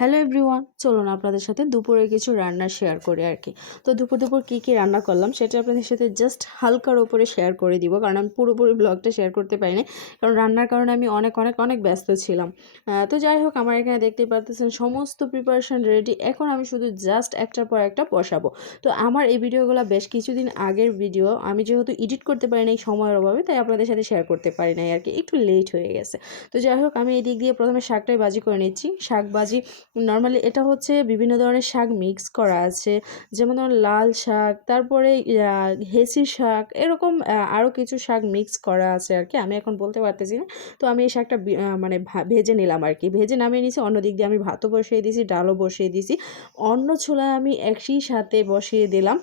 Hello everyone, চলুন আপনাদের সাথে দুপুরে কিছু রান্না শেয়ার করি আর কি। তো দুপুর কী রান্না করলাম সেটা আপনাদের সাথে জাস্ট হালকার ওপরে শেয়ার করে দিব, কারণ আমি পুরোপুরি ব্লগটা শেয়ার করতে পারিনি, কারণ রান্নার কারণে আমি অনেক ব্যস্ত ছিলাম। তো যাই হোক, আমার এখানে দেখতেই পারতেছেন সমস্ত প্রিপারেশন রেডি। এখন আমি শুধু জাস্ট একটার পর একটা বসাবো। তো আমার এই ভিডিওগুলো বেশ কিছুদিন আগের ভিডিও, আমি যেহেতু এডিট করতে পারি নাই সময়ের অভাবে, তাই আপনাদের সাথে শেয়ার করতে পারি নাই আর কি, একটু লেট হয়ে গেছে। তো যাই হোক, আমি এই দিক দিয়ে প্রথমে শাকটাই ভাজি করে নিচ্ছি। শাক ভাজি নর্মালি এটা হচ্ছে বিভিন্ন ধরনের শাক মিক্স করা আছে, যেমন ধরুন লাল শাক, তারপরে হেঁচি শাক, এরকম আরও কিছু শাক মিক্স করা আছে আর কি, আমি এখন বলতে পারতেছি না। তো আমি এই শাকটা মানে ভেজে নিলাম আর কি, ভেজে নামিয়ে নিয়েছি। অন্য দিক দিয়ে আমি ভাতও বসিয়ে দিয়েছি, ডালও বসিয়ে দিয়েছি। অন্য ছোলায় আমি একই সাথে বসিয়ে দিলাম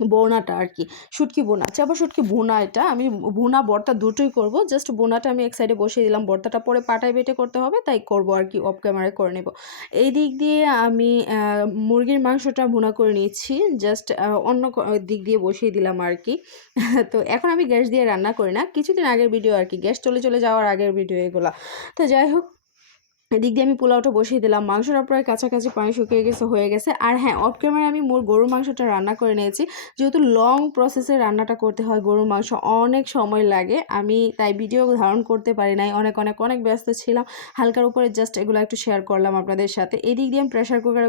বোনাটা আর কি, শুটকি বোনা, চাপা শুটকি বোনা। এটা আমি ভুনা ভর্তা দুটোই করব। জাস্ট বোনাটা আমি এক সাইডে বসিয়ে দিলাম, ভর্তাটা পরে পাটায় বেটে করতে হবে, তাই করব আর কি, অফ ক্যামেরায় করে নেব। এই দিক দিয়ে আমি মুরগির মাংসটা ভুনা করে নিচ্ছি, জাস্ট অন্য দিক দিয়ে বসিয়ে দিলাম আর কি। তো এখন আমি গ্যাস দিয়ে রান্না করি না, কিছুদিন আগের ভিডিও আর কি, গ্যাস চলে যাওয়ার আগের ভিডিও এগুলা। তো যাই হোক, এদিক দিয়ে আমি পোলাওটা বসিয়ে দিলাম, মাংসটা প্রায় কাছাকাছি পানি শুকিয়ে গেছে, হয়ে গেছে। আর হ্যাঁ, অফ ক্যামেরায় আমি গরুর মাংসটা রান্না করে নিয়েছি, যেহেতু লং প্রসেসে রান্নাটা করতে হয়, গরুর মাংস অনেক সময় লাগে, আমি তাই ভিডিও ধারণ করতে পারি নাই, অনেক ব্যস্ত ছিলাম। হালকার উপরে জাস্ট এগুলো একটু শেয়ার করলাম আপনাদের সাথে। এদিক দিয়ে আমি প্রেশার কুকারে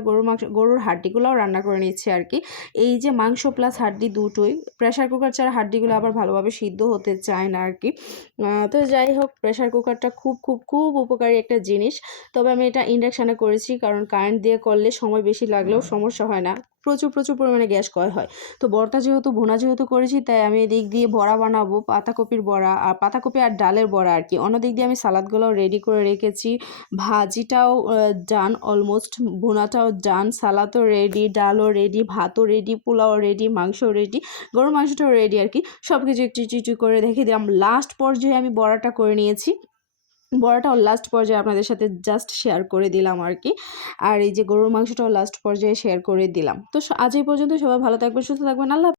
গরুর হাড্ডিগুলোও রান্না করে নিচ্ছি আর কি। এই যে মাংস প্লাস হাড্ডি দুটোই, প্রেশার কুকার ছাড়া হাড্ডিগুলো আবার ভালোভাবে সিদ্ধ হতে চায় না আর কি। তো যাই হোক, প্রেশার কুকারটা খুব উপকারী একটা জিনিস। তবে আমি এটা ইন্ডাকশানে করেছি, কারণ কারেন্ট দিয়ে করলে সময় বেশি লাগলেও সমস্যা হয় না, প্রচুর পরিমাণে গ্যাস ক্ষয় হয়। তো ভর্তা ভুনা যেহেতু করেছি, তাই আমি এদিক দিয়ে বড়া বানাবো, পাতাকপির বড়া, আর পাতাকপি আর ডালের বড়া আর কি। অন্যদিক দিয়ে আমি সালাদগুলোও রেডি করে রেখেছি, ভাজিটাও ডান অলমোস্ট, ভুনাটাও ডান, সালাদও রেডি, ডালও রেডি, ভাতও রেডি, পোলাও রেডি, মাংস রেডি, গরুর মাংসটাও রেডি আর কি। সব কিছু একটু করে দেখে দিলাম। লাস্ট পর্যায়ে আমি বড়াটা করে নিয়েছি, বড়াটাও লাস্ট পর্যায়ে আপনাদের সাথে জাস্ট শেয়ার করে দিলাম আর কি। আর এই যে গরুর মাংসটাও লাস্ট পর্যায়ে শেয়ার করে দিলাম। তো আজ এই পর্যন্ত, সবাই ভালো থাকবেন, সুস্থ থাকবেন, আল্লাহ।